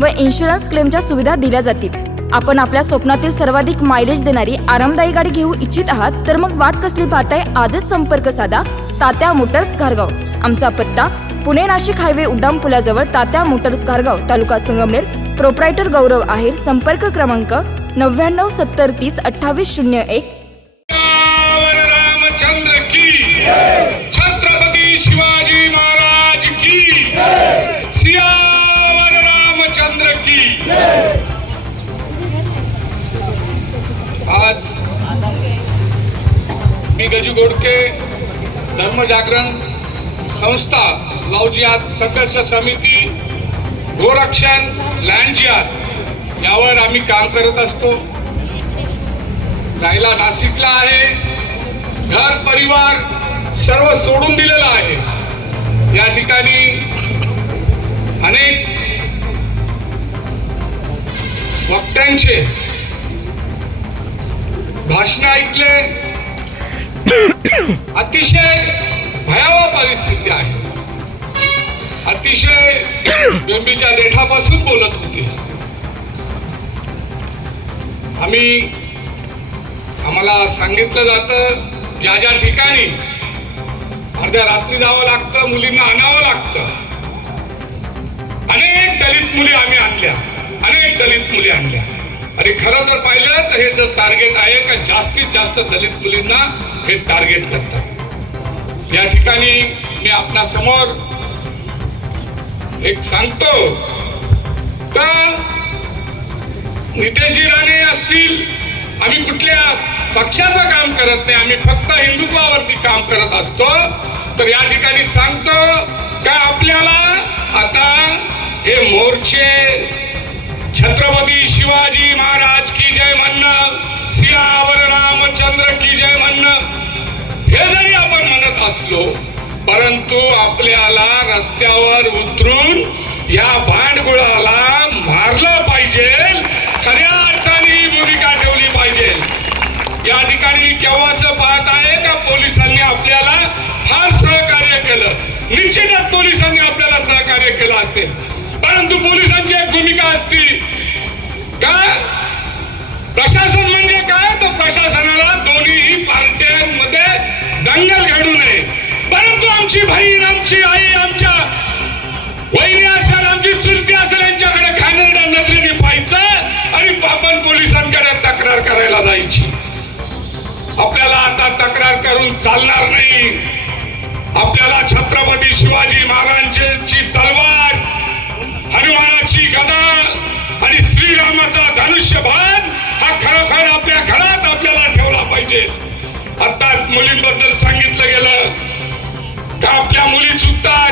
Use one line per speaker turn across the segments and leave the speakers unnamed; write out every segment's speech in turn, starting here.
व इन्शुरन्स क्लेमच्या सुविधा दिल्या जातील. आपण आपल्या स्वप्नातील सर्वाधिक मायलेज देणारी आरामदायी गाडी घेऊ इच्छित आहात तर मग वाट कसली पाहताय आजच संपर्क साधा तात्या मोटर्स घारगाव. आमचा पत्ता पुणे नाशिक हायवे उड्डाण पुलाजवळ तात्या मोटर्स घारगाव तालुका संगमनेर. प्रोप्रायटर गौरव आहेर संपर्क क्रमांक नव्याण्णव सत्तर तीस अठ्ठावीस शून्य एक.
गजू गोडके धर्मजागरण संस्था लवजियात संघर्ष समिती गोरक्षण लँडजियात यावर आम्ही काम करत असतो. राहिला नाशिकला आहे. घर परिवार सर्व सोडून दिलेलं आहे. या ठिकाणी अनेक वक्त्यांचे भाषण ऐकले. अतिशय भयावह परिस्थिती आहे. अतिशय बेंबीच्या देठापासून बोलत होते. आम्ही आम्हाला सांगितलं जातं ज्या ज्या ठिकाणी अर्ध्या रात्री जावं लागतं मुलींना आणावं लागतं. अनेक दलित मुली आम्ही आणल्या. अनेक दलित मुली आणल्या. आणि खरं तर पाहिलं तर हे जर टार्गेट आहे का जास्तीत जास्त दलित मुलींना हे टार्गेट करतात. या ठिकाणी मी आपल्यासमोर एक सांगतो. का? नितेशजी राणे असतील आम्ही कुठल्या पक्षाचं काम करत नाही आम्ही फक्त हिंदुत्वावरती काम करत असतो. तर या ठिकाणी सांगतो का आपल्याला आता हे मोर्चे छत्रपती शिवाजी महाराज की जय म्हणणं सियावर रामचंद्र की जय म्हणणं हे जरी आपण म्हणत असलो परंतु आपल्याला रस्त्यावर उतरून या भांडगुळाला मारलं पाहिजे खऱ्या अर्थाने भूमिका ठेवली पाहिजे. या ठिकाणी मी केव्हाच पाहत आहे का पोलिसांनी आपल्याला फार सहकार्य केलं? निश्चितच पोलिसांनी आपल्याला सहकार्य केलं असेल. परंतु पोलिसांची एक भूमिका असते. का? प्रशासन म्हणजे काय? तर प्रशासनाला दोन्ही पार्ट्यांमध्ये दंगल घडू नये. परंतु आमची बहीण आमची आई आमच्या वहिनी असेल आमची चुलती असेल यांच्याकडे खानेरड्या नजरेने पाहायचं आणि आपण पोलिसांकडे तक्रार करायला जायची. आपल्याला आता तक्रार करून चालणार नाही. आपल्याला छत्रपती शिवाजी महाराजांची तलवार हनुमानाची गदा आणि श्रीरामाचा धनुष्यबाण हा खरोखर आपल्या घरात आपल्याला ठेवला पाहिजे. आता मुलींबद्दल सांगितलं गेलं का आपल्या मुली चुकतात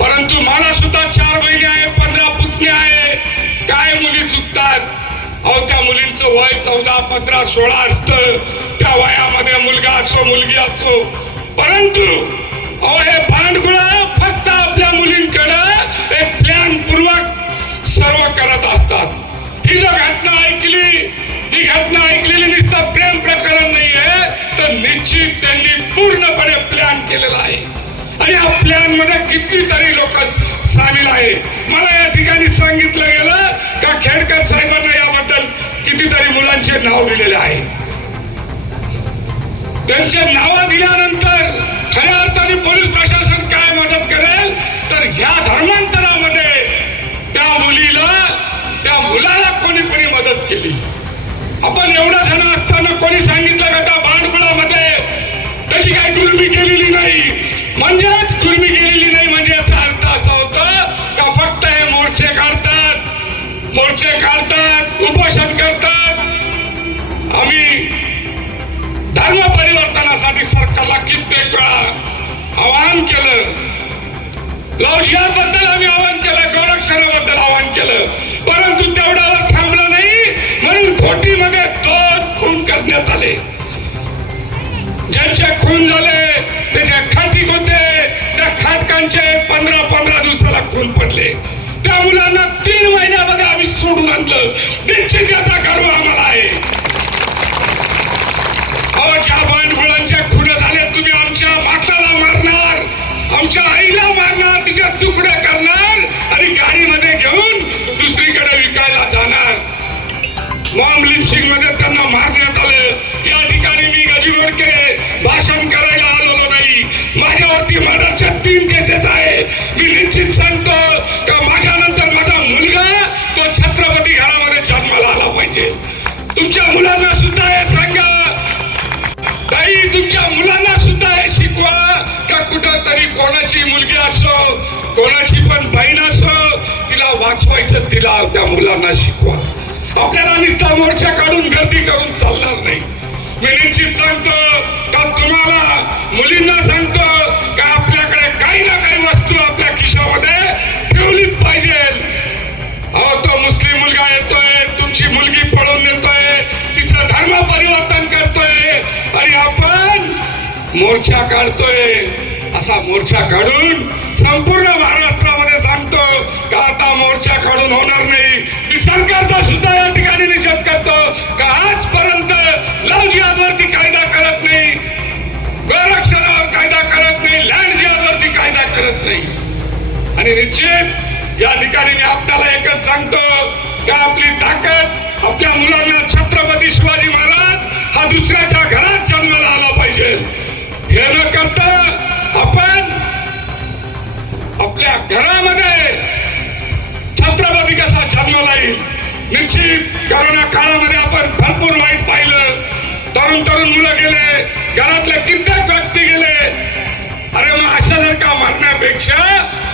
परंतु मला सुद्धा चार महिने आहे पंधरा पुतणे आहे. काय मुली चुकतात? अहो त्या मुलींचं वय चौदा पंधरा सोळा असतं. त्या वयामध्ये मुलगा असो मुलगी असो. परंतु अहो हे भांडगुळा कितीतरी लोक सामील आहे. मला या ठिकाणी सांगितलं गेलं का खेडकर साहेबांना याबद्दल कितीतरी मुलांचे नाव दिलेले आहे. त्यांचे नाव दिल्यानंतर खऱ्या अर्थाने पोलीस प्रशासन काय मदत करेल? तर ह्या धर्मांतरामध्ये त्या मुलीला त्या मुलाला कोणी कोणी मदत केली. आपण एवढा जण असताना कोणी सांगितलं का त्या भांडकुळामध्ये त्याची काही गुरमी केलेली नाही? म्हणजे मोर्चे काढतात उपोषण करतात. आम्ही धर्म परिवर्तनासाठी सरकारला कित्येक वेळा आवाहन केलं. बद्दल आम्ही आवाहन केलं गोरक्षणाबद्दल आवाहन केलं. परंतु तेवढ्यावर थांबलं नाही म्हणून खोटी मध्ये दोन खून करण्यात आले. ज्यांचे खून झाले त्याचे खाटी होते त्या खाटकांचे पंधरा पंधरा दिवसाला खून पडले. त्या मुलांना तीन महिन्यामध्ये आम्ही सोडून आणलं. निश्चित याचा गर्व आम्हाला आहे. अहो ज्या बहीण मुलांच्या खुणे झाले तुम्ही आमच्या माताला मारणार आमच्या आईला मारणार तिच्या तुकड्या करणार. पाहिजे. तुमच्या मुलांना सुद्धा हे सांगा. ताई तुमच्या मुलांना सुद्धा हे शिकवा. का कुठं तरी कोणाची मुलगी असो कोणाची पण बहीण असो तिला वाचवायचं तिला त्या मुलांना शिकवा. आपल्याला नुसता मोर्चा काढून गर्दी करून चालणार नाही. मी निश्चित सांगतो मोर्चा काढतोय. असा मोर्चा काढून संपूर्ण महाराष्ट्रामध्ये सांगतो का आता मोर्चा काढून होणार नाही. मी सरकारचा सुद्धा या ठिकाणी निषेध करतो का आजपर्यंत लव जिहादवरती कायदा करत नाही. गोरक्षणावर कायदा करत नाही. लँड जिहादवरती कायदा करत नाही. आणि निश्चित या ठिकाणी मी आपल्याला एकच सांगतो का आपली ताकद आपल्या मुलांना छत्रपती शिवाजी महाराज हा दुसऱ्याच्या घरात जन्माला आला करता आपण आपल्या घरामध्ये छत्रपती कसा जन्माला येईल? निश्चित करोना काळामध्ये आपण भरपूर वाईट पाहिलं. तरुण तरुण मुलं गेले घरातले कित्येक व्यक्ती गेले. अरे मग अशा जर का मारण्यापेक्षा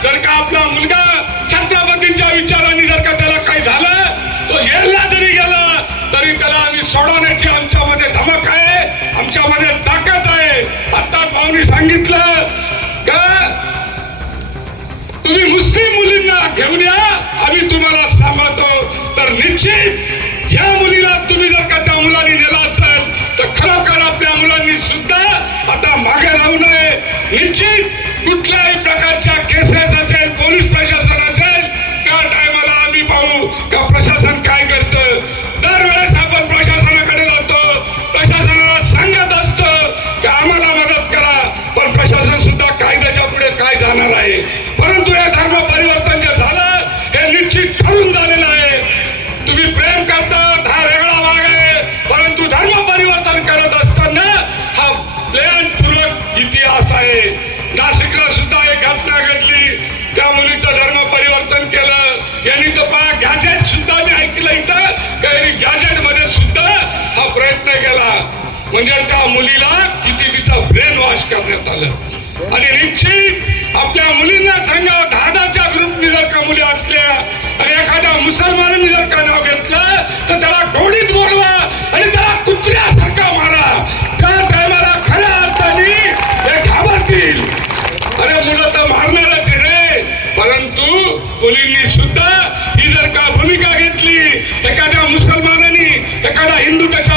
जर का आपला मुलगा घेऊन या. आम्ही तुम्हाला सांभाळतो. तर निश्चित या मुलीला तुम्ही जर का त्या मुलांनी नेला असेल तर खरोखर आपल्या मुलांनी सुद्धा आता मागे राहू नये. निश्चित कुठल्याही प्रकारच्या केसेस असेल पोलीस प्रशासन असेल त्या टायमाला आम्ही पाहू का प्रशासन काय करतं. दरवेळेस आपण प्रशासनाकडे जातो. प्रशासनाला सांगत असतं की आम्हाला मदत करा. पण प्रशासन सुद्धा कायद्याच्या पुढे काय जाणार आहे? म्हणजे त्या मुलीला किती तिचं ब्रेन वॉश करण्यात आलं. आणि निश्चित आपल्या मुलींना सांगा दहाच्या ग्रुपनी जर का मुली असल्या आणि एखाद्या मुसलमानांनी जर का नाव घेतलं तर त्याला गोडीत बोलवा आणि त्याला कुत्र्यासारखा मारा. त्या टायमाला खऱ्या अर्थाने ते घाबरतील. अरे मुलं तर मारणारच रे. परंतु मुलींनी सुद्धा ही जर का भूमिका घेतली एखाद्या मुसलमानांनी एखादा हिंदू त्याच्या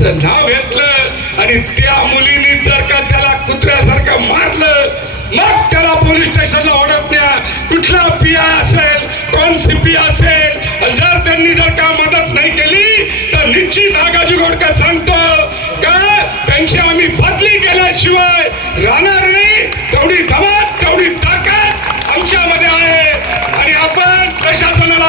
मुलीचं नाव घेतलं आणि त्या मुलीने जर का त्याला कुत्र्यासारखं मारलं मग त्याला पोलीस स्टेशनला ओढपण्या कुठला पिया असेल कोण सीपी असेल जर त्यांनी जर का मदत नाही केली तर निश्चित आगाजी गोडकर सांगतो का त्यांची आम्ही बदली केल्याशिवाय राहणार नाही. तेवढी धमक तेवढी ताकद आमच्या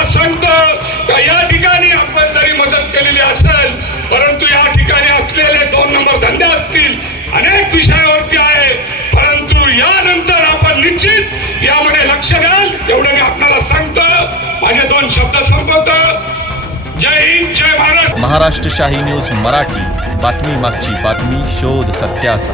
प्रशासनाला सांगतो का या ठिकाणी आपण जरी मदत केलेली असेल परंतु या ठिकाणी असलेले दोन नंबर धंदे असतील अनेक विषयावरती आहे. परंतु यानंतर आपण निश्चित यामध्ये लक्ष द्याल. एवढं मी आपल्याला सांगतो. माझे दोन शब्द संपवतो. जय हिंद जय महाराष्ट्र
महाराष्ट्र शाही न्यूज मराठी. बातमी मागची बातमी शोध सत्याचा.